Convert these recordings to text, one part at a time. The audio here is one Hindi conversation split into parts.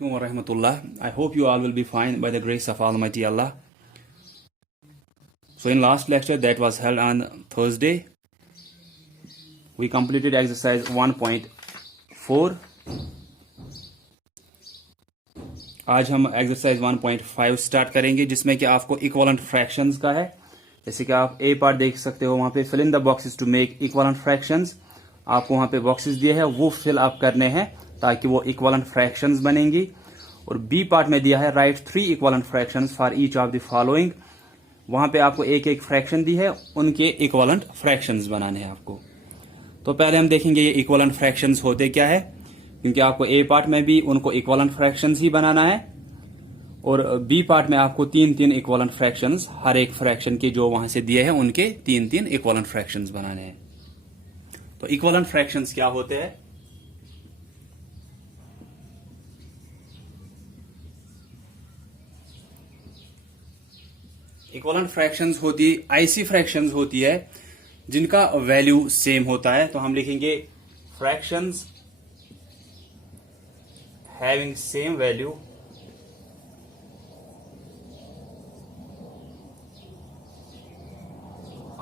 wa rahmatullah. I hope you all will be fine by the grace of Almighty Allah. So in last lecture that was held on Thursday, we completed exercise 1.4. आज हम एक्सरसाइज 1.5 स्टार्ट करेंगे जिसमें कि आपको इक्वलेंट फ्रैक्शंस का है। जैसे कि आप ए पार्ट देख सकते हो, वहां पे fill in the boxes to make equivalent fractions. आपको वहां पे बॉक्सेस दिए हैं, वो फिल अप करने हैं ताकि वो इक्वलेंट फ्रैक्शंस बनेंगी। और बी पार्ट में दिया है right 3 equivalent fractions for each of the following. वहां पे आपको एक एक फ्रैक्शन दी है, उनके इक्वलेंट फ्रैक्शंस बनाने हैं आपको। तो पहले हम देखेंगे ये इक्वलेंट फ्रैक्शंस होते क्या है, क्योंकि आपको ए पार्ट में भी उनको इक्वलेंट फ्रैक्शंस ही बनाना है और बी पार्ट में आपको 3-3 इक्वलेंट फ्रैक्शंस, हर एक फ्रैक्शन के जो वहां से दिए हैं उनके 3-3 इक्वलेंट फ्रैक्शंस बनाने हैं। तो इक्वलेंट फ्रैक्शंस क्या होते हैं? इक्वलेंट फ्रैक्शंस होती ऐसी फ्रैक्शंस होती है जिनका वैल्यू सेम होता है। तो हम लिखेंगे fractions having same value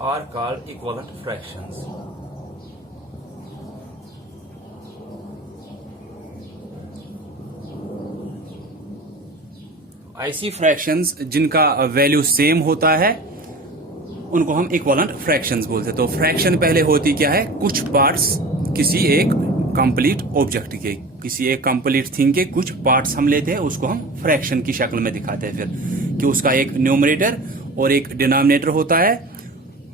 are called equivalent fractions. ऐसी फ्रैक्शंस जिनका वैल्यू सेम होता है उनको हम इक्वलेंट फ्रैक्शंस बोलते हैं। तो फ्रैक्शन पहले होती क्या है, कुछ पार्ट्स किसी एक कंप्लीट ऑब्जेक्ट के, किसी एक कंप्लीट थिंग के कुछ पार्ट्स हम लेते हैं, उसको हम फ्रैक्शन की शक्ल में दिखाते हैं। फिर कि उसका एक न्यूमरेटर और एक डिनोमिनेटर होता है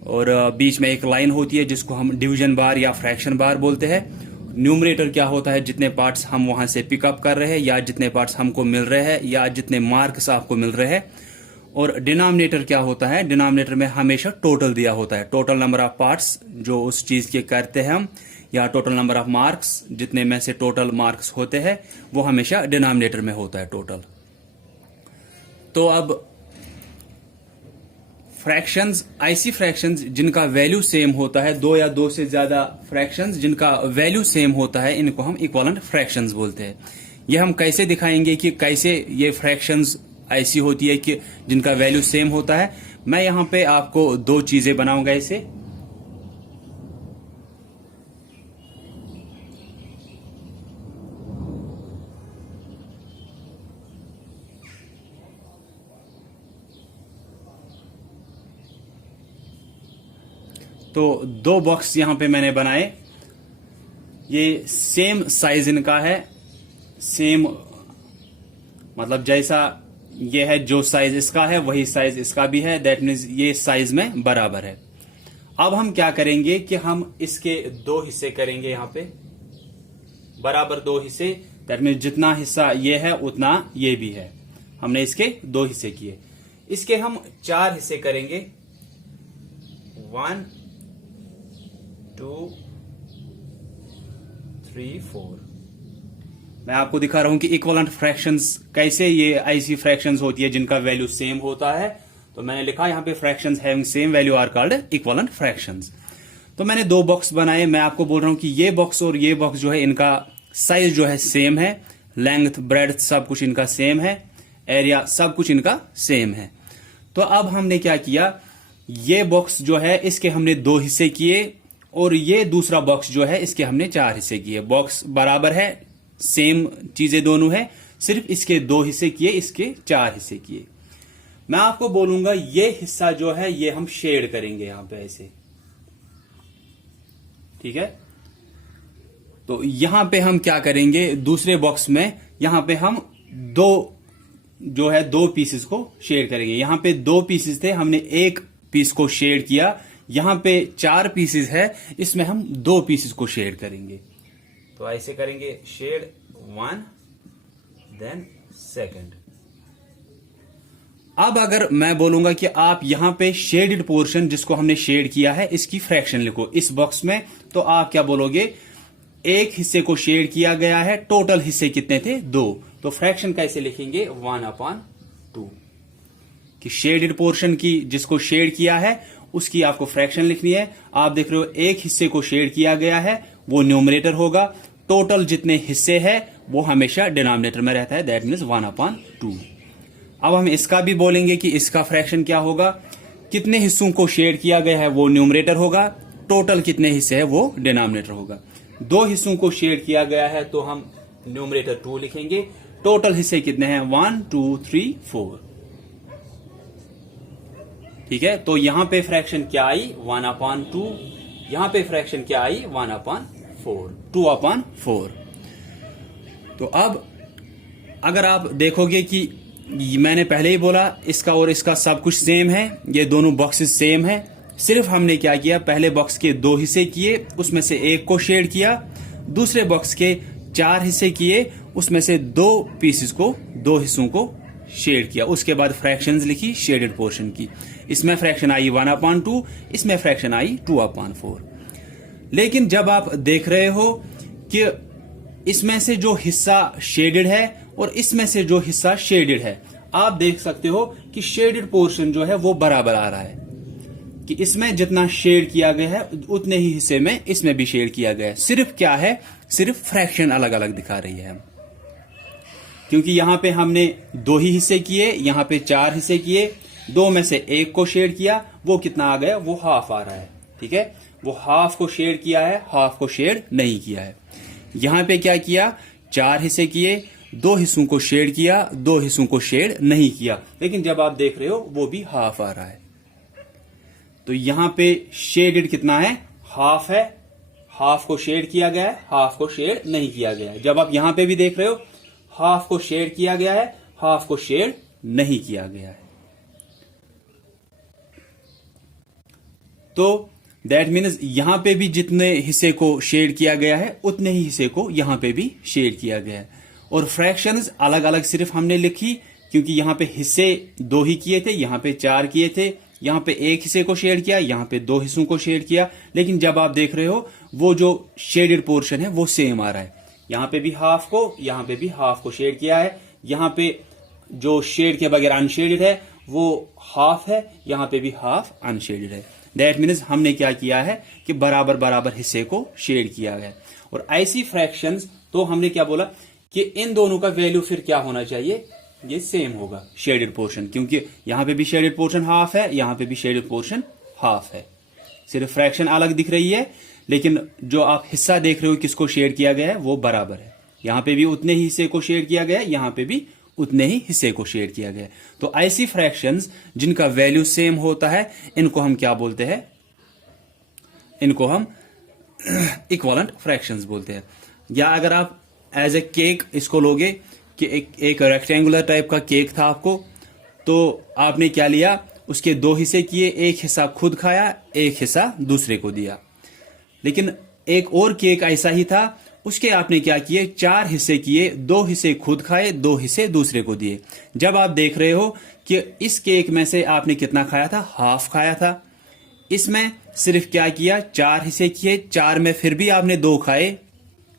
और बीच में एक लाइन होती है जिसको हम डिवीजन बार या फ्रैक्शन बार बोलते हैं। न्यूमरेटर क्या होता है, जितने पार्ट्स हम वहां से पिकअप कर रहे हैं या जितने पार्ट्स हमको मिल रहे हैं या जितने मार्क्स आपको मिल रहे हैं। और डिनोमिनेटर क्या होता है, डिनोमिनेटर में हमेशा टोटल दिया होता है, टोटल नंबर ऑफ पार्ट्स जो उस चीज के करते हैं हम, या टोटल नंबर ऑफ मार्क्स, जितने में से टोटल मार्क्स होते हैं वो हमेशा डिनोमिनेटर में होता है टोटल। तो अब फ्रैक्शंस, ऐसी फ्रैक्शंस जिनका वैल्यू सेम होता है, दो या दो से ज्यादा फ्रैक्शंस जिनका वैल्यू सेम होता है, इनको हम इक्वलेंट फ्रैक्शंस बोलते हैं। ये हम कैसे दिखाएंगे कि कैसे ये फ्रैक्शंस ऐसी होती है कि जिनका वैल्यू सेम होता है। मैं यहां पे आपको दो चीजें बनाऊंगा इसे। तो दो बॉक्स यहां पे मैंने बनाए, ये सेम साइज इनका है, सेम मतलब जैसा ये है, जो साइज इसका है वही साइज इसका भी है, दैट मीन्स ये साइज में बराबर है। अब हम क्या करेंगे कि हम इसके दो हिस्से करेंगे, यहां पे बराबर दो हिस्से, दैट मीन्स जितना हिस्सा ये है उतना ये भी है। हमने इसके दो हिस्से किए, इसके हम 4 हिस्से करेंगे, 1 2 3 4। मैं आपको दिखा रहा हूं कि इक्वलेंट फ्रैक्शंस कैसे, ये ऐसी फ्रैक्शंस होती है जिनका वैल्यू सेम होता है। तो मैंने लिखा यहां पे fractions having same value are called equivalent fractions. तो मैंने दो बॉक्स बनाए, मैं आपको बोल रहा हूं कि ये बॉक्स और ये बॉक्स जो है इनका साइज जो है सेम है, लेंथ ब्रेड्थ सब कुछ इनका सेम है, एरिया सब कुछ इनका सेम है। तो अब हमने क्या किया, ये बॉक्स जो है इसके हमने 2 हिस्से किए और ये दूसरा बॉक्स जो है इसके हमने 4 हिस्से किए। बॉक्स बराबर है, सेम चीजें दोनों है, सिर्फ इसके 2 हिस्से किए, इसके 4 हिस्से किए। मैं आपको बोलूंगा ये हिस्सा जो है ये हम शेड करेंगे यहां पे ऐसे, ठीक है। तो यहां पे हम क्या करेंगे, दूसरे बॉक्स में यहां पे हम दो पीसेस को शेड करेंगे। यहां पे 2 पीसेस थे, हमने एक पीस को शेड किया। यहां पे 4 पीसेस है, इसमें हम 2 पीसेस को शेड करेंगे। तो ऐसे करेंगे, शेड 1 देन सेकंड। अब अगर मैं बोलूंगा कि आप यहां पे शेडेड पोर्शन जिसको हमने शेड किया है इसकी फ्रैक्शन लिखो इस बॉक्स में, तो आप क्या बोलोगे, एक हिस्से को शेड किया गया है, टोटल हिस्से कितने थे, 2। तो फ्रैक्शन कैसे लिखेंगे, 1/2 कि शेडेड पोर्शन की जिसको शेड किया है उसकी आपको फ्रैक्शन लिखनी है। आप देख रहे हो एक हिस्से को शेड किया गया है, वो न्यूमरेटर होगा, टोटल जितने हिस्से हैं वो हमेशा डिनोमिनेटर में रहता है, दैट मीन्स 1/2। अब हम इसका भी बोलेंगे कि इसका फ्रैक्शन क्या होगा, कितने हिस्सों को शेड किया गया है वो न्यूमरेटर होगा, टोटल कितने हिस्से है वो डिनोमिनेटर होगा। 2 हिस्सों को शेड किया गया है तो हम न्यूमरेटर 2 लिखेंगे, टोटल हिस्से कितने हैं 1 2 3 4। ठीक है, तो यहां पे फ्रैक्शन क्या आई 1/2, यहां पे फ्रैक्शन क्या आई 1/4, 2/4। तो अब अगर आप देखोगे कि मैंने पहले ही बोला इसका और इसका सब कुछ सेम है, ये दोनों बॉक्सेस सेम है, सिर्फ हमने क्या किया, पहले बॉक्स के 2 हिस्से किए, उसमें से एक को शेड किया, दूसरे बॉक्स के 4 हिस्से किए, उसमें से 2 पीसेस को, 2 हिस्सों को शेड किया, उसके बाद फ्रैक्शंस लिखी शेडेड पोर्शन की। इसमें फ्रैक्शन आई 1/2, इसमें फ्रैक्शन आई 2/4। लेकिन जब आप देख रहे हो कि इसमें से जो हिस्सा शेडेड है और इसमें से जो हिस्सा शेडेड है, आप देख सकते हो कि शेडेड पोर्शन जो है वो बराबर आ रहा है, कि इसमें जितना शेड किया गया है उतने ही हिस्से में इसमें भी शेड किया गया है। सिर्फ क्या है, सिर्फ फ्रैक्शन अलग अलग दिखा रही है, क्योंकि यहां पे हमने 2 ही हिस्से किए, यहां पे 4 हिस्से किए, 2 में से 1 को शेड किया, वो कितना आ गया, वो हाफ आ रहा है। ठीक है, वो हाफ को शेड किया है, हाफ को शेड नहीं किया है। यहां पे क्या किया, 4 हिस्से किए, 2 हिस्सों को शेड किया, 2 हिस्सों को शेड नहीं किया, लेकिन जब आप देख रहे हो वो भी हाफ आ रहा है। तो यहां पे शेडेड कितना है, हाफ है, हाफ को शेड किया गया है, हाफ को शेड नहीं किया गया है। जब आप यहां पे भी देख रहे हो हाफ को शेड किया गया है, हाफ को शेड नहीं किया गया है। तो दैट मीन्स यहां पे भी जितने हिस्से को शेड किया गया है उतने ही हिस्से को यहां पे भी शेड किया गया है। और फ्रैक्शंस अलग अलग सिर्फ हमने लिखी, क्योंकि यहां पे हिस्से 2 ही किए थे, यहां पे 4 किए थे, यहां पे 1 हिस्से को शेड किया, यहां पे 2 हिस्सों को शेड किया। लेकिन जब आप देख रहे हो वो जो शेडेड पोर्शन है वो सेम आ रहा है, यहां पे भी हाफ को, यहां पे भी हाफ को शेड किया है, यहां पे जो शेड के बगैर अनशेडेड है वो हाफ है, यहां पे भी हाफ अनशेडेड है। दैट मीन्स हमने क्या किया है कि बराबर बराबर हिस्से को शेड किया है। और ऐसी फ्रैक्शंस तो हमने क्या बोला कि इन दोनों का वैल्यू फिर क्या होना चाहिए, ये सेम होगा शेडेड पोर्शन, क्योंकि यहां पे भी शेडेड पोर्शन हाफ है, यहां पे भी शेडेड पोर्शन हाफ है, सिर्फ फ्रैक्शन अलग दिख रही है, लेकिन जो आप हिस्सा देख रहे हो किसको शेड किया गया है वो बराबर है। यहां पे भी उतने ही हिस्से को शेड किया गया है, यहां पे भी उतने ही हिस्से को शेड किया गया है। तो ऐसी फ्रैक्शंस जिनका वैल्यू सेम होता है इनको हम क्या बोलते हैं, इनको हम इक्विवेलेंट फ्रैक्शंस बोलते हैं। या अगर आप एज ए केक इसको लोगे कि एक रेक्टेंगुलर टाइप का केक था आपको, तो आपने क्या लिया, उसके 2 हिस्से किए, एक हिस्सा खुद खाया, एक हिस्सा दूसरे को दिया। लेकिन एक और केक ऐसा ही था, उसके आपने क्या किए, 4 हिस्से किए, 2 हिस्से खुद खाए, 2 हिस्से दूसरे को दिए। जब आप देख रहे हो कि इस केक में से आपने कितना खाया था, हाफ खाया था, इसमें सिर्फ क्या किया, 4 हिस्से किए, 4 में फिर भी आपने 2 खाए।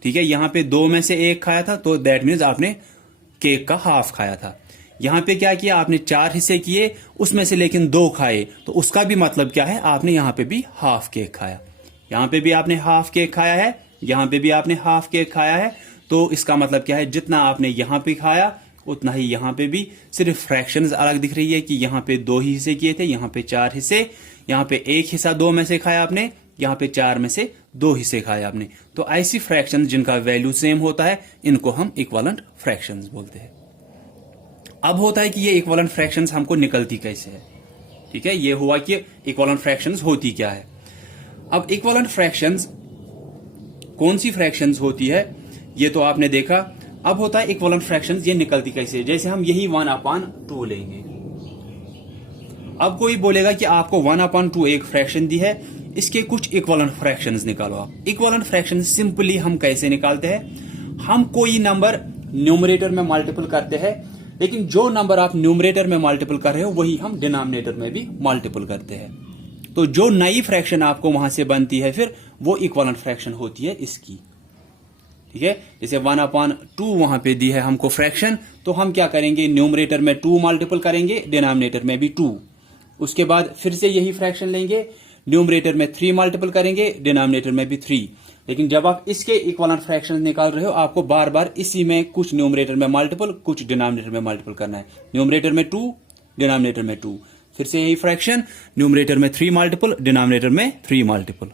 ठीक है, यहां पे 2 में से 1 खाया था, तो दैट मीन्स आपने केक का हाफ खाया था। यहां पे क्या किया, आपने 4 हिस्से किए, उसमें से लेकिन 2 खाए, तो उसका भी मतलब क्या है, आपने यहां पे भी हाफ केक खाया। यहां पे भी आपने हाफ केक खाया है, यहां पे भी आपने हाफ केक खाया है, तो इसका मतलब क्या है, जितना आपने यहां पे खाया उतना ही यहां पे भी, सिर्फ फ्रैक्शंस अलग दिख रही है कि यहां पे 2 ही हिस्से किए थे, यहां पे 4 हिस्से, यहां पे 1 हिस्सा 2 में से खाया आपने, यहां पे 4 में से 2 हिस्से खाए आपने। तो ऐसी फ्रैक्शंस जिनका वैल्यू सेम होता है इनको हम इक्विवेलेंट फ्रैक्शंस बोलते हैं। अब होता है कि ये इक्विवेलेंट फ्रैक्शंस हमको निकलती कैसे है। ठीक है, ये हुआ कि इक्विवेलेंट फ्रैक्शंस होती क्या है। अब इक्विवेलेंट फ्रैक्शंस कौन सी फ्रैक्शंस होती है ये तो आपने देखा। अब होता है इक्विवेलेंट फ्रैक्शंस, ये निकलती कैसे है। जैसे हम यही 1/2 लेंगे, अब कोई बोलेगा कि आपको 1/2 एक फ्रैक्शन दी है, इसके कुछ इक्विवेलेंट फ्रैक्शंस निकालो आप। इक्विवेलेंट फ्रैक्शंस सिंपली हम कैसे निकालते हैं, हम कोई नंबर न्यूमरेटर में मल्टीपल करते हैं, लेकिन जो नंबर आप न्यूमरेटर में मल्टीपल कर रहे हो वही हम डिनोमिनेटर में भी मल्टीपल करते हैं। तो जो नई फ्रैक्शन आपको वहां से बनती है फिर वो इक्विवेलेंट फ्रैक्शन होती है इसकी। ठीक है, जैसे 1/2 वहां पे दी है हमको फ्रैक्शन, तो हम क्या करेंगे, न्यूमरेटर में 2 मल्टीपल करेंगे, डिनोमिनेटर में भी 2। उसके बाद फिर से यही फ्रैक्शन लेंगे, न्यूमरेटर में 3 मल्टीपल करेंगे, डिनोमिनेटर में भी 3। लेकिन जब आप इसके इक्विवेलेंट फ्रैक्शन निकाल रहे हो, आपको बार बार इसी में कुछ न्यूमरेटर में मल्टीपल, कुछ डिनोमिनेटर में मल्टीपल करना है। न्यूमरेटर में 2, डिनोमिनेटर में 2, फिर से यही फ्रैक्शन, न्यूमरेटर में 3 मल्टीपल, डिनोमिनेटर में 3 मल्टीपल।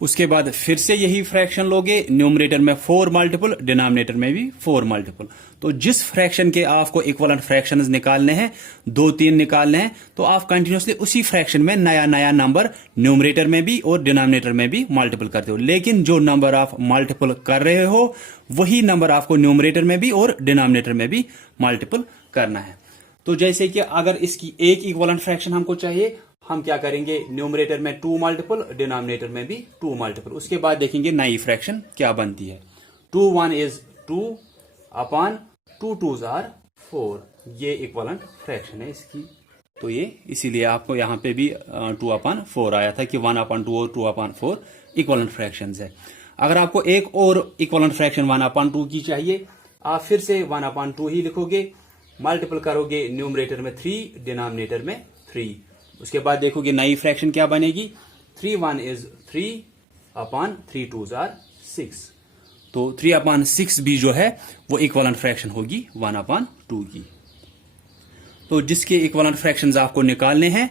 उसके बाद फिर से यही फ्रैक्शन लोगे, न्यूमरेटर में 4 मल्टीपल, डिनोमिनेटर में भी 4 मल्टीपल। तो जिस फ्रैक्शन के आपको इक्विवेलेंट फ्रैक्शंस निकालने हैं, 2, 3 निकालने हैं, तो आप कंटिन्यूअसली उसी फ्रैक्शन में नया नया नंबर न्यूमरेटर में भी और डिनोमिनेटर में भी मल्टीपल करते हो। लेकिन जो नंबर आप मल्टीपल कर रहे हो, वही नंबर आपको न्यूमरेटर में भी और डिनोमिनेटर में भी मल्टीपल करना है। तो जैसे कि अगर इसकी एक इक्विवेलेंट फ्रैक्शन हमको चाहिए, हम क्या करेंगे, न्यूमरेटर में 2 मल्टीपल, डिनोमिनेटर में भी 2 मल्टीपल। उसके बाद देखेंगे नई फ्रैक्शन क्या बनती है। 2 1 इज 2 अपॉन 2 2s आर 4। ये इक्विवेलेंट फ्रैक्शन है इसकी। तो ये इसीलिए आपको यहां पे भी 2 अपॉन 4 आया था कि 1 अपॉन 2 और 2 अपॉन 4 इक्विवेलेंट फ्रैक्शंस है। अगर आपको एक और इक्विवेलेंट फ्रैक्शन 1 अपॉन 2 की चाहिए, आप फिर से 1 अपॉन 2 ही लिखोगे, मल्टीपल करोगे न्यूमरेटर में 3, डिनोमिनेटर में 3। उसके बाद देखोगे नई फ्रैक्शन क्या बनेगी, 3 1 इज 3 अपॉन 3 2s आर 6। तो 3 अपॉन 6 भी जो है वो इक्विवेलेंट फ्रैक्शन होगी 1 अपॉन 2 की। तो जिसके इक्विवेलेंट फ्रैक्शंस आपको निकालने हैं,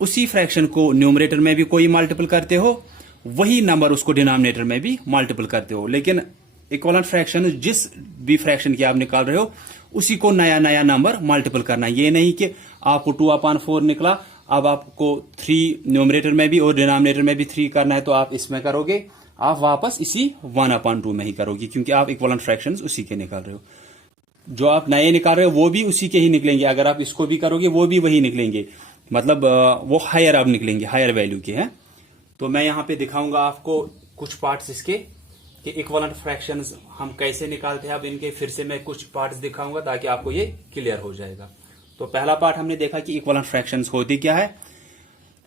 उसी फ्रैक्शन को न्यूमरेटर में भी कोई मल्टीपल करते हो, वही नंबर उसको डिनोमिनेटर में भी मल्टीपल करते हो। लेकिन इक्विवेलेंट फ्रैक्शन जिस भी फ्रैक्शन की आप निकाल रहे हो, उसी को नया नया नंबर मल्टीपल करना है। ये नहीं कि आपको 2 अपॉन 4 निकला, अब आपको 3 न्यूमरेटर में भी और डिनोमिनेटर में भी 3 करना है, तो आप इसमें करोगे, आप वापस इसी 1 अपॉन 2 में ही करोगे, क्योंकि आप इक्विवेलेंट फ्रैक्शंस उसी के निकाल रहे हो। जो आप नए निकाल रहे हो वो भी उसी के ही निकलेंगे। अगर आप इसको भी करोगे वो भी वही निकलेंगे, मतलब वो हायर अब निकलेंगे, हायर वैल्यू के हैं। तो मैं यहां पे दिखाऊंगा आपको कुछ पार्ट्स इसके कि इक्विवेलेंट फ्रैक्शंस हम कैसे निकालते हैं। अब इनके फिर से मैं कुछ पार्ट्स दिखाऊंगा ताकि आपको ये क्लियर हो जाएगा। तो पहला पार्ट हमने देखा कि इक्विवेलेंट फ्रैक्शंस होती क्या है।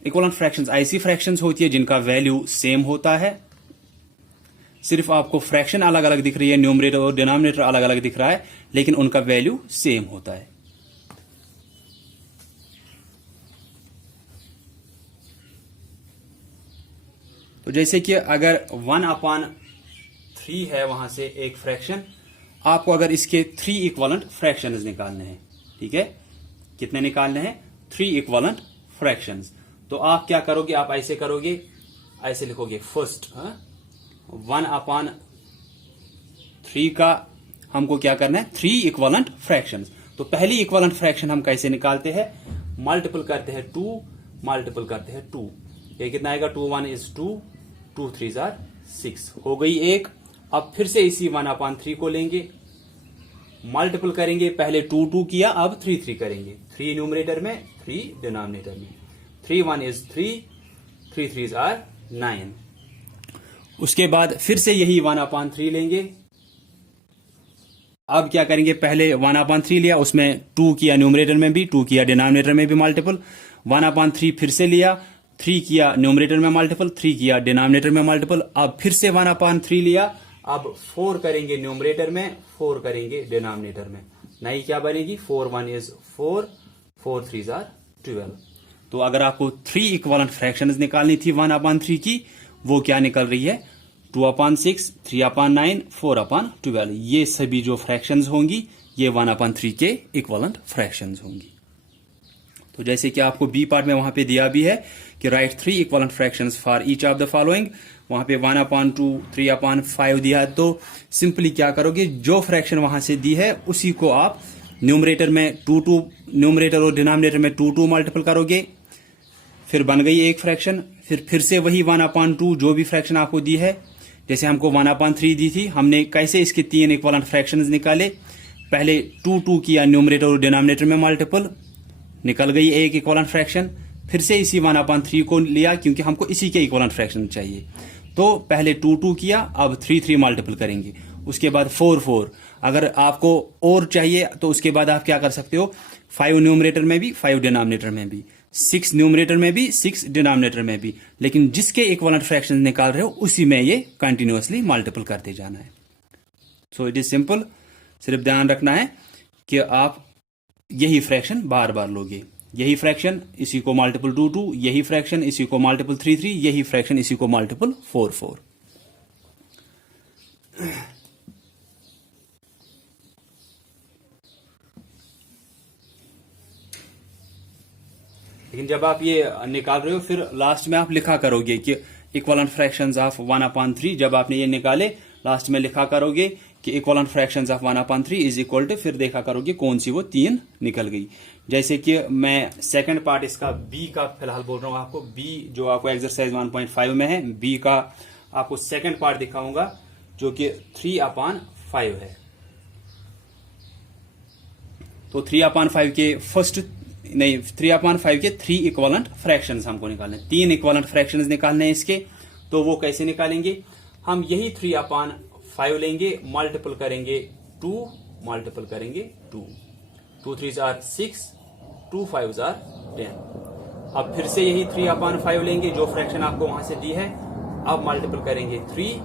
इक्विवेलेंट फ्रैक्शंस ऐसी फ्रैक्शंस होती है जिनका वैल्यू सेम होता है, सिर्फ आपको फ्रैक्शन अलग अलग दिख रही है, न्यूमरेटर और डिनोमिनेटर अलग अलग दिख रहा है, लेकिन उनका वैल्यू सेम होता है। तो जैसे कि अगर 1 अपॉन 3 है वहां से एक फ्रैक्शन, आपको अगर इसके 3 इक्विवेलेंट फ्रैक्शंस निकालने हैं, ठीक है, कितने निकालने हैं, 3 इक्विवेलेंट फ्रैक्शंस। तो आप क्या करोगे, आप ऐसे करोगे, ऐसे लिखोगे, फर्स्ट 1 अपॉन 3 का हमको क्या करना है, 3 इक्विवेलेंट फ्रैक्शंस। तो पहली इक्विवेलेंट फ्रैक्शन हम कैसे निकालते हैं, मल्टीपल करते हैं 2, मल्टीपल करते हैं 2। ये कितना आएगा, 2 1 इज 2, 2 3s आर 6, हो गई एक। अब फिर से इसी 1 अपॉन 3 को लेंगे, मल्टीपल करेंगे, पहले 2 2 किया, अब 3 3 करेंगे, 3 न्यूमरेटर में, 3 डिनोमिनेटर में। 3 1 इज 3, 3 3s आर 9। उसके बाद फिर से यही 1 अपॉन 3 लेंगे। अब क्या करेंगे, पहले 1 अपॉन 3 लिया, उसमें 2 किया न्यूमरेटर में भी, 2 किया डिनोमिनेटर में भी मल्टीपल। 1 अपॉन 3 फिर से लिया, 3 किया न्यूमरेटर में मल्टीपल, 3 किया डिनोमिनेटर में मल्टीपल। अब फिर से 1 अपॉन 3 लिया, अब 4 करेंगे न्यूमरेटर में, 4 करेंगे डिनोमिनेटर में। नई क्या बनेगी, 4 1 इज 4, 4 3s आर 12। तो अगर आपको 3 इक्विवेलेंट फ्रैक्शंस निकालनी थी 1 अपॉन 3 की, वो क्या निकल रही है, 2 अपॉन 6, 3 अपॉन 9, 4 अपॉन 12। ये सभी जो फ्रैक्शंस होंगी ये 1 अपॉन 3 के इक्विवेलेंट फ्रैक्शंस होंगी। तो जैसे कि आपको बी पार्ट में वहां पे दिया भी है कि right 3 equivalent fractions for each of the following, वहां पे 1 अपॉन 2, 3 अपॉन 5 दिया है। तो सिंपली क्या करोगे, जो फ्रैक्शन वहां से दी है उसी को आप न्यूमरेटर में 2 2, न्यूमरेटर और डिनोमिनेटर में 2 2 मल्टीपल करोगे, फिर बन गई एक फ्रैक्शन। फिर से वही 1 अपॉन 2 जो भी फ्रैक्शन आपको दी है, जैसे हमको 1 अपॉन 3 दी थी, हमने कैसे इसके 3 इक्विवेलेंट फ्रैक्शंस निकाले, पहले 2 2 किया न्यूमरेटर और डिनोमिनेटर में मल्टीपल, निकल गई एक इक्विवेलेंट फ्रैक्शन। फिर से इसी 1 अपॉन 3 को लिया, क्योंकि हमको इसी के इक्विवेलेंट फ्रैक्शन चाहिए। तो पहले 2 2 किया, अब 3 3 मल्टीपल करेंगे, उसके बाद 4 4। अगर आपको और चाहिए तो उसके बाद आप क्या कर सकते हो, 5 न्यूमरेटर में भी, 5 डिनोमिनेटर में भी, 6 न्यूमरेटर में भी, 6 डिनोमिनेटर में भी। लेकिन जिसके इक्विवेलेंट फ्रैक्शन निकाल रहे हो उसी में ये कंटिन्यूअसली मल्टीपल करते जाना है। So it is simple. सिर्फ ध्यान रखना है कि आप यही फ्रैक्शन बार बार लोगे, यही फ्रैक्शन इसी को मल्टीपल 2 2, यही फ्रैक्शन इसी को मल्टीपल 3 3, यही फ्रैक्शन इसी को मल्टीपल 4 4। लेकिन जब आप ये निकाल रहे हो फिर लास्ट में आप लिखा करोगे कि इक्वलेंट फ्रैक्शंस ऑफ 1/3। जब आपने ये निकाले लास्ट में लिखा करोगे कि equivalent fractions of 1/3 is equal to, फिर देखा करोगे कौन सी वो 3 निकल गई। जैसे कि मैं सेकंड पार्ट इसका बी का फिलहाल बोल रहा हूं आपको, बी जो आपको एक्सरसाइज 1.5 में है, बी का आपको सेकंड पार्ट दिखाऊंगा जो कि 3/5 है। तो 3/5 के फर्स्ट नहीं 3/5 के 3 इक्वलेंट फ्रैक्शंस हमको निकालने, 3 इक्वलेंट फ्रैक्शंस निकालने हैं इसके। तो वो कैसे निकालेंगे, हम यही 3/5 लेंगे, मल्टीपल करेंगे 2, मल्टीपल करेंगे 2, 2 3s are 6, 2 5s are 10। अब फिर से यही 3/5 लेंगे जो फ्रैक्शन आपको वहां से दी है, अब मल्टीपल करेंगे 3,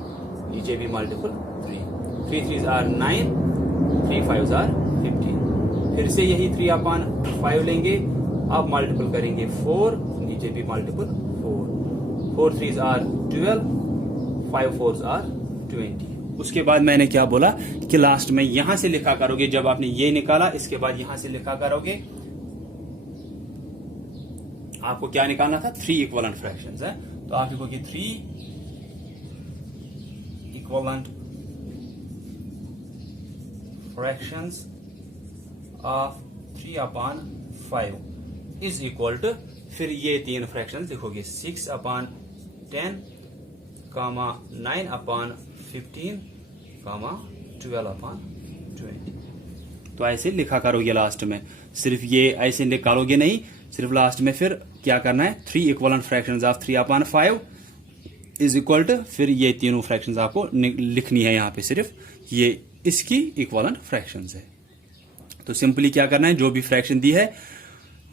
नीचे भी multiple 3, 3 3s are 9, 3 5s are 15। फिर से यही 3/5 लेंगे, अब मल्टीपल करेंगे 4, नीचे भी multiple 4, 4 3s are 12, 5 4s are 20। उसके बाद मैंने क्या बोला कि लास्ट में यहां से लिखा करोगे, जब आपने ये निकाला इसके बाद यहां से लिखा करोगे, आपको क्या निकालना था, 3 इक्वलेंट फ्रैक्शंस है। तो आप लिखोगे 3 equivalent fractions of 3/5 is equal to, फिर ये 3 फ्रैक्शन लिखोगे 6/10, 9/15, 12/20। तो ऐसे लिखा करोगे लास्ट में, सिर्फ ये ऐसे निकालोगे नहीं, सिर्फ लास्ट में फिर क्या करना है, 3 equivalent fractions of 3/5 is equal to, फिर ये तीनों फ्रैक्शंस आपको लिखनी है यहां पे, सिर्फ ये इसकी इक्वलेंट फ्रैक्शंस है। तो सिंपली क्या करना है, जो भी फ्रैक्शन दी है,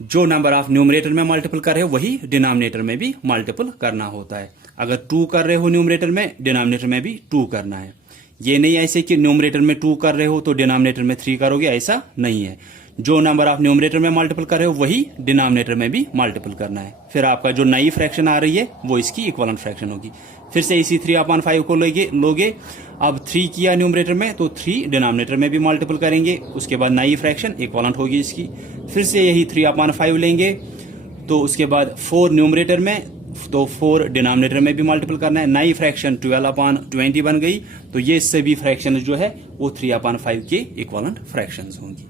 जो नंबर आप न्यूमरेटर में मल्टीपल कर रहे हो वही डिनोमिनेटर में भी मल्टीपल करना होता है। अगर 2 कर रहे हो न्यूमरेटर में, डिनोमिनेटर में भी 2 करना है। ये नहीं ऐसे कि न्यूमरेटर में 2 कर रहे हो तो डिनोमिनेटर में 3 करोगे, ऐसा नहीं है। जो नंबर आप न्यूमरेटर में मल्टीपल कर रहे हो वही डिनोमिनेटर में भी मल्टीपल करना है। फिर आपका जो नई फ्रैक्शन आ रही है वो इसकी इक्वलेंट फ्रैक्शन होगी। फिर से इसी 3/5 को लोगे, अब 3 किया न्यूमरेटर में तो 3 डिनोमिनेटर में भी मल्टीपल करेंगे, उसके बाद नई फ्रैक्शन इक्वलेंट होगी इसकी। फिर से यही 3/5 लेंगे, तो उसके बाद 4 न्यूमरेटर में, तो 4 डिनोमिनेटर में भी मल्टीपल करना है। नई फ्रैक्शन 12/20 बन गई, तो ये सभी फ्रैक्शन जो है वो 3/5 के इक्वलेंट फ्रैक्शंस होंगी।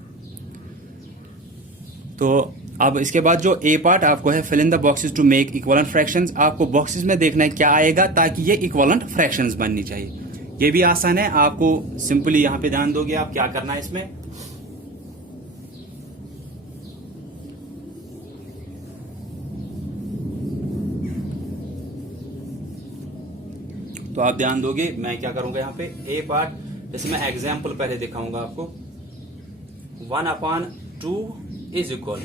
तो अब इसके बाद जो ए पार्ट आपको है, fill in the boxes to make equivalent fractions. आपको बॉक्सेस में देखना है क्या आएगा ताकि ये इक्वलेंट फ्रैक्शंस बननी चाहिए। ये भी आसान है, आपको सिंपली यहां पे ध्यान दोगे आप क्या करना है इसमें। तो आप ध्यान दोगे, मैं क्या करूंगा यहाँ पे ए पार्ट, जैसे मैं एग्जाम्पल पहले दिखाऊंगा आपको। 1/2 इज इक्वल,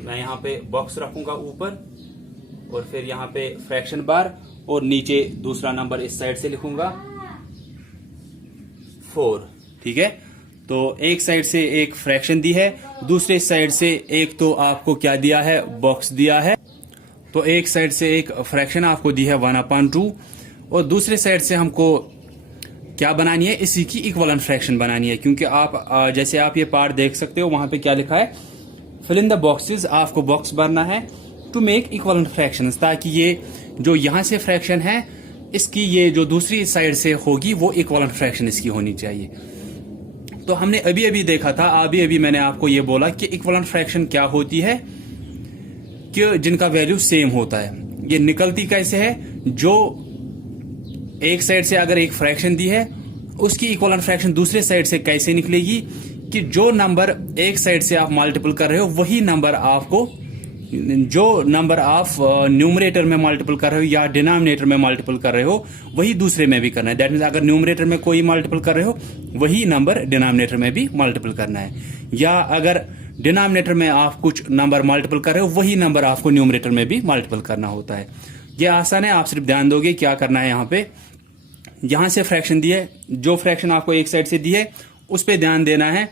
मैं यहाँ पे बॉक्स रखूंगा ऊपर और फिर यहाँ पे फ्रैक्शन बार और नीचे दूसरा नंबर इस साइड से लिखूंगा 4। ठीक है, तो एक साइड से एक फ्रैक्शन दी है, दूसरे साइड से एक तो आपको क्या दिया है, बॉक्स दिया है। तो एक साइड से एक फ्रैक्शन आपको दी है 1/2 और दूसरे साइड से हमको क्या बनानी है, इसी की इक्वलेंट फ्रैक्शन बनानी है। क्योंकि आप जैसे आप ये पार्ट देख सकते हो, वहां पे क्या लिखा है, फिल इन द बॉक्सेस, आपको बॉक्स भरना है टू मेक इक्वलेंट फ्रैक्शंस, ताकि ये जो यहां से फ्रैक्शन है इसकी ये जो दूसरी साइड से होगी वो इक्वलेंट फ्रैक्शन इसकी होनी चाहिए। तो हमने अभी अभी देखा था, अभी मैंने आपको ये बोला कि इक्वलेंट फ्रैक्शन क्या होती है, कि जिनका वैल्यू सेम होता है। ये निकलती कैसे है, जो एक साइड से अगर एक फ्रैक्शन दी है उसकी इक्वलेंट फ्रैक्शन दूसरे साइड से कैसे निकलेगी, कि जो नंबर एक साइड से आप मल्टीपल कर रहे हो वही नंबर आपको, जो नंबर आप न्यूमरेटर में मल्टीपल कर रहे हो या डिनोमिनेटर में मल्टीपल कर रहे हो वही दूसरे में भी करना है। दैट मीन्स अगर न्यूमरेटर में कोई मल्टीपल कर रहे हो वही नंबर डिनोमिनेटर में भी मल्टीपल करना है, या अगर डिनोमिनेटर में आप कुछ नंबर मल्टीपल कर रहे हो वही नंबर आपको न्यूमरेटर में भी मल्टीपल करना होता है। यह आसान है, आप सिर्फ ध्यान दोगे क्या करना है। यहाँ पे यहां से फ्रैक्शन दी है, जो फ्रैक्शन आपको एक साइड से दी है उस पर ध्यान देना है।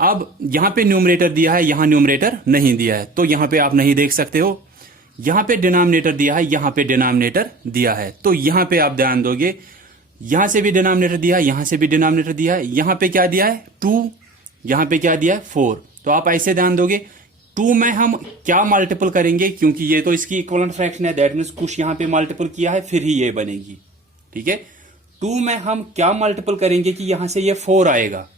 अब यहां पे न्यूमरेटर दिया है, यहां न्यूमरेटर नहीं दिया है, तो यहां पे आप नहीं देख सकते हो। यहां पे डिनोमिनेटर दिया है, यहां पे डिनोमिनेटर दिया है, तो यहां पे आप ध्यान दोगे यहां से भी डिनोमिनेटर दिया है, यहां से भी डिनोमिनेटर दिया है, यहां पे क्या दिया है 2, यहां पे क्या दिया है 4। तो आप ऐसे ध्यान दोगे 2 में हम क्या मल्टीपल करेंगे, क्योंकि ये तो इसकी इक्विवेलेंट फ्रैक्शन है, दैट मीन्स कुछ यहां पे मल्टीपल किया है फिर ही ये बनेगी। ठीक है, 2 में हम क्या मल्टीपल करेंगे कि यहां से ये 4 आएगा,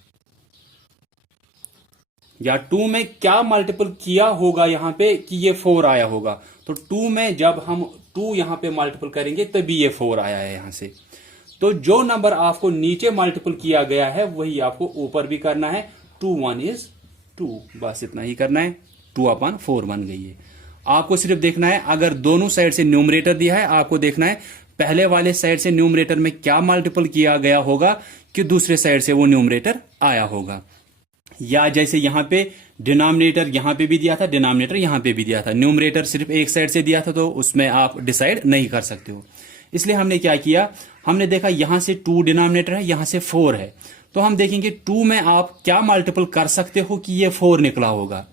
या 2 में क्या मल्टीपल किया होगा यहां पे कि ये 4 आया होगा। तो 2 में जब हम 2 यहां पे मल्टीपल करेंगे तभी ये 4 आया है यहां से। तो जो नंबर आपको नीचे मल्टीपल किया गया है वही आपको ऊपर भी करना है। 2 1 इज 2, बस इतना ही करना है। 2/4 बन गई है। आपको सिर्फ देखना है, अगर दोनों साइड से न्यूमरेटर दिया है, आपको देखना है पहले वाले साइड से न्यूमरेटर में क्या मल्टीपल किया गया होगा कि दूसरे साइड से वो न्यूमरेटर आया होगा। या जैसे यहां पे डिनोमिनेटर यहां पे भी दिया था, डिनोमिनेटर यहां पे भी दिया था, न्यूमरेटर सिर्फ एक साइड से दिया था, तो उसमें आप डिसाइड नहीं कर सकते हो। इसलिए हमने क्या किया, हमने देखा यहां से 2 डिनोमिनेटर है, यहां से 4 है, तो हम देखेंगे 2 में आप क्या मल्टीपल कर सकते हो कि ये 4 निकला होगा।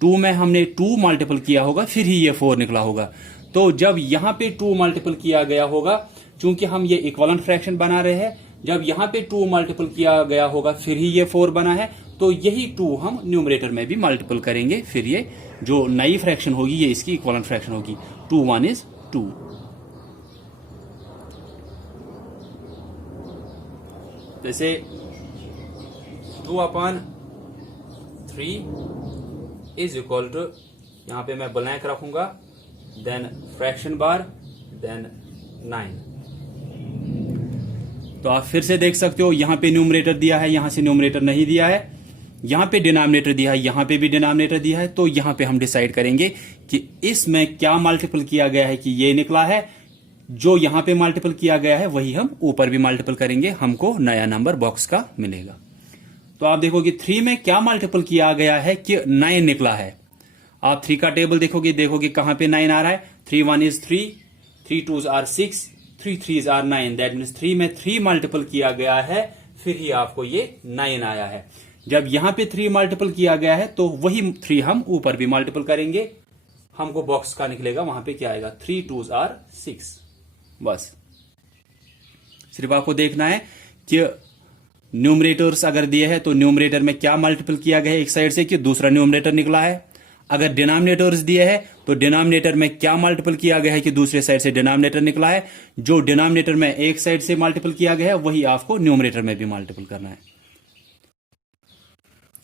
2 में हमने 2 मल्टीपल किया होगा फिर ही ये 4 निकला होगा। तो जब यहां पे 2 मल्टीपल किया गया होगा, चूंकि हम ये इक्विवेलेंट फ्रैक्शन बना रहे हैं, जब यहां पे 2 मल्टीपल किया गया होगा फिर ही ये 4 बना है, तो यही 2 हम न्यूमरेटर में भी मल्टीपल करेंगे, फिर ये जो नई फ्रैक्शन होगी ये इसकी इक्विवेलेंट फ्रैक्शन होगी। 2 1 इज 2। जैसे 2/3 इज इक्वल टू, यहां पे मैं ब्लैंक रखूंगा, देन फ्रैक्शन बार, देन 9। तो आप फिर से देख सकते हो, यहां पे न्यूमरेटर दिया है, यहां से न्यूमरेटर नहीं दिया है, यहां पे डिनोमिनेटर दिया है, यहां पे भी डिनोमिनेटर दिया है। तो यहां पे हम डिसाइड करेंगे कि इसमें क्या मल्टीपल किया गया है कि ये निकला है, जो यहां पे मल्टीपल किया गया है वही हम ऊपर भी मल्टीपल करेंगे, हमको नया नंबर बॉक्स का मिलेगा। तो आप देखोगे 3 में क्या मल्टीपल किया गया है कि 9 निकला है। आप 3 का टेबल देखोगे कहां पे 9 आ रहा है। 3 1 is 3, 3 2s are 6, 3 3s are 9, that means 3 में 3 मल्टीपल किया गया है फिर ही आपको ये 9 आया है। जब यहां पे 3 मल्टीपल किया गया है तो वही 3 हम ऊपर भी मल्टीपल करेंगे, हमको बॉक्स का निकलेगा, वहां पे क्या आएगा 3 2s आर 6। बस सिर्फ आपको देखना है कि न्यूमरेटर्स अगर दिए हैं तो न्यूमरेटर में क्या मल्टीपल किया गया है एक साइड से कि दूसरा न्यूमरेटर निकला है। अगर डिनोमिनेटर्स दिए हैं तो डिनोमिनेटर में क्या मल्टीपल किया गया है कि दूसरे साइड से डिनोमिनेटर निकला है। जो डिनोमिनेटर में एक साइड से मल्टीपल किया गया है वही आपको न्यूमरेटर में भी मल्टीपल करना है।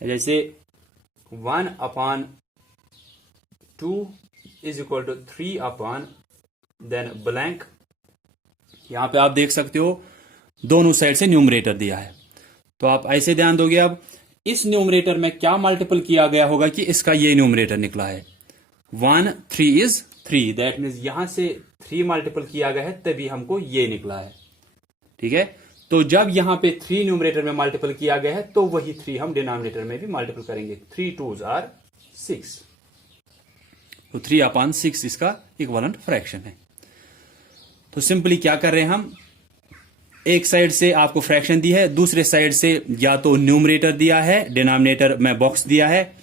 जैसे 1/2 is equal to 3/ then blank. यहां पे आप देख सकते हो दोनों साइड से न्यूमरेटर दिया है, तो आप ऐसे ध्यान दोगे। अब इस न्यूमरेटर में क्या मल्टीपल किया गया होगा कि इसका ये न्यूमरेटर निकला है। 1 3 इज 3, दैट मीन्स यहां से 3 मल्टीपल किया गया है तभी हमको ये निकला है। ठीक है, तो जब यहां पे 3 न्यूमरेटर में मल्टीपल किया गया है तो वही 3 हम डिनोमिनेटर में भी मल्टीपल करेंगे। 3 2s आर 6, तो 3/6 इसका इक्विवेलेंट फ्रैक्शन है। तो सिंपली क्या कर रहे हैं हम, एक साइड से आपको फ्रैक्शन दी है, दूसरे साइड से या तो न्यूमरेटर दिया है, डिनोमिनेटर में बॉक्स दिया है,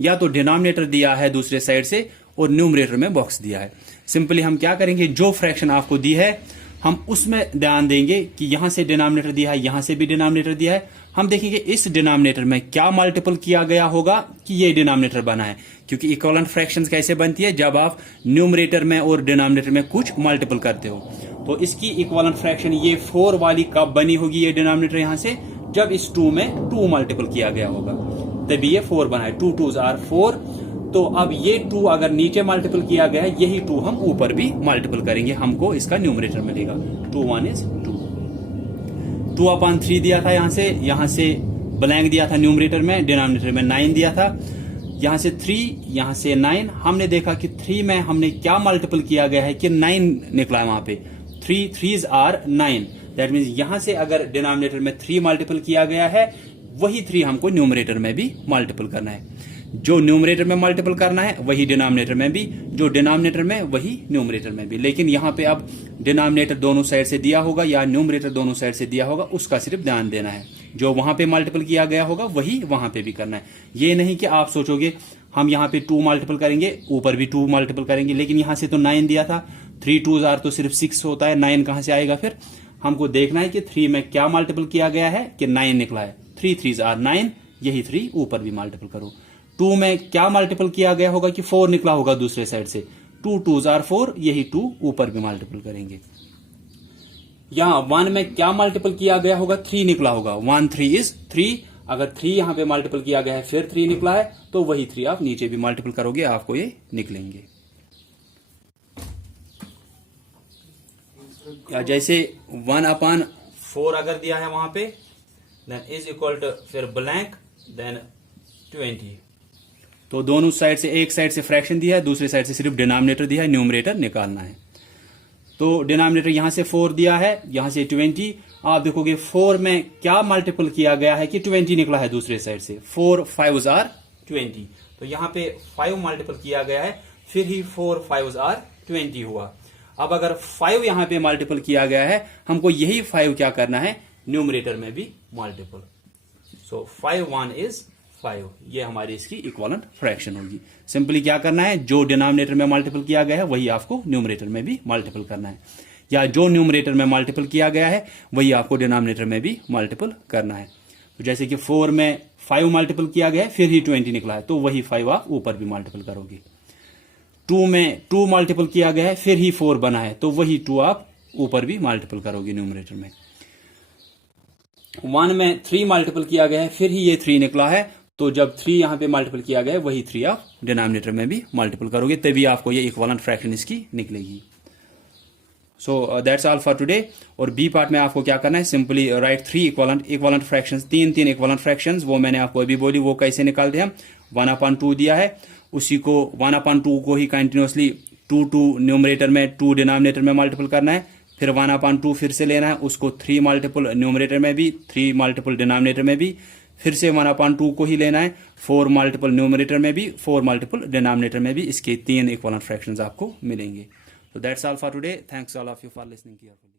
या तो डिनोमिनेटर दिया है दूसरे साइड से और न्यूमरेटर में बॉक्स दिया है। सिंपली हम क्या करेंगे, जो फ्रैक्शन आपको दी है हम उसमें ध्यान देंगे कि यहां से डिनोमिनेटर दिया है, यहां से भी डिनोमिनेटर दिया है। हम देखेंगे इस डिनोमिनेटर में क्या मल्टीपल किया गया होगा कि ये डिनोमिनेटर बना है, क्योंकि इक्विवेलेंट फ्रैक्शंस कैसे बनती है, जब आप न्यूमरेटर में और डिनोमिनेटर में कुछ मल्टीपल करते हो। तो इसकी इक्विवेलेंट फ्रैक्शन ये 4 वाली कब बनी होगी, ये डिनोमिनेटर यहां से जब इस 2 में 2 मल्टीपल किया गया होगा तभी ये 4 बना है। 2 2s आर 4, तो अब ये 2 अगर नीचे मल्टीपल किया गया है, यही 2 हम ऊपर भी मल्टीपल करेंगे, हमको इसका न्यूमरेटर मिलेगा। 2 1 इज 2। 2/3 दिया था यहां से ब्लैंक दिया था न्यूमरेटर में, डिनोमिनेटर में 9 दिया था, यहां से 3, यहां से 9। हमने देखा कि 3 में हमने क्या मल्टीपल किया गया है कि 9 निकला है वहां पे। 3 3s आर 9, दैट मीन्स यहां से अगर डिनोमिनेटर में 3 मल्टीपल किया गया है वही 3 हमको न्यूमरेटर में भी मल्टीपल करना है। जो न्यूमरेटर में मल्टीपल करना है वही डिनोमिनेटर में भी, जो डिनोमिनेटर में वही न्यूमरेटर में भी। लेकिन यहां पे अब डिनोमिनेटर दोनों साइड से दिया होगा या न्यूमरेटर दोनों साइड से दिया होगा, उसका सिर्फ ध्यान देना है। जो वहां पे मल्टीपल किया गया होगा वही वहां पे भी करना है। ये नहीं कि आप सोचोगे हम यहां पे 2 मल्टीपल करेंगे, ऊपर भी 2 मल्टीपल करेंगे, लेकिन यहां से तो 9 दिया था, 3 2s आर तो सिर्फ 6 होता है, 9 कहां से आएगा फिर। हमको देखना है कि 3 में क्या मल्टीपल किया गया है कि 9 निकला है। 3 3s are 9, यही 3 ऊपर भी मल्टीपल करो। 2 में क्या मल्टीपल किया गया होगा कि 4 निकला होगा दूसरे साइड से। 2 2s are 4, यही 2 ऊपर भी मल्टीपल करेंगे। यहां 1 में क्या मल्टीपल किया गया होगा, 3 निकला होगा। 1 3 is 3, अगर 3 यहां पे मल्टीपल किया गया है फिर 3 निकला है तो वही 3 आप नीचे भी मल्टीपल करोगे, आपको ये निकलेंगे। या जैसे 1/4 अगर दिया है वहां पे, देन इज इक्वल टू फिर ब्लैंक देन 20। तो दोनों साइड से, एक साइड से फ्रैक्शन दिया है, दूसरी साइड से सिर्फ डिनोमिनेटर दिया है, न्यूमरेटर निकालना है। तो डिनोमिनेटर यहां से 4 दिया है, यहां से 20। आप देखोगे 4 में क्या मल्टीपल किया गया है कि 20 निकला है दूसरे साइड से। 4 5s are 20, तो यहां पे 5 मल्टीपल किया गया है, फिर ही 4 5s are 20 हुआ। अब अगर 5 यहां पे मल्टीपल किया गया है, हमको यही 5 क्या करना है, न्यूमरेटर में भी मल्टीपल। सो 5 1 is 5, ये हमारी इसकी इक्विवेलेंट फ्रैक्शन होगी। सिंपली क्या करना है, जो डिनोमिनेटर में मल्टीपल किया गया है वही आपको न्यूमरेटर में भी मल्टीपल करना है, या जो न्यूमरेटर में मल्टीपल किया गया है वही आपको डिनोमिनेटर में भी मल्टीपल करना है। तो जैसे कि 4 में 5 मल्टीपल किया गया है फिर ही 20 निकला है, तो वही 5 आप ऊपर भी मल्टीपल करोगे। 2 में 2 मल्टीपल किया गया है फिर ही 4 बना है, तो वही 2 आप ऊपर भी मल्टीपल करोगे न्यूमरेटर में। 1 में 3 मल्टीपल किया गया है फिर ही ये 3 निकला है, तो जब 3 यहां पे मल्टीपल किया गया है वही 3 आप डिनोमिनेटर में भी मल्टीपल करोगे, तभी आपको ये इक्विवेलेंट फ्रैक्शन इसकी निकलेगी। So that's all for today. और बी पार्ट में आपको क्या करना है, simply write 3 equivalent fractions, 3 equivalent fractions, वो मैंने आपको अभी बोली, वो कैसे निकालते हैं। 1/2 दिया है, उसी को 1/2 को ही कंटिन्यूसली 2 न्यूमरेटर में 2 डिनोमिनेटर में मल्टीपल करना है, फिर 1/2 फिर से लेना है, उसको 3 मल्टीपल न्यूमरेटर में भी, 3 मल्टीपल डिनोमिनेटर में भी, फिर से 1/2 को ही लेना है, 4 मल्टीपल न्यूमरेटर में भी, 4 मल्टीपल डिनोमिनेटर में भी। इसके 3 इक्विवेलेंट फ्रैक्शंस आपको मिलेंगे। So that's all for today. Thanks all of you for listening carefully.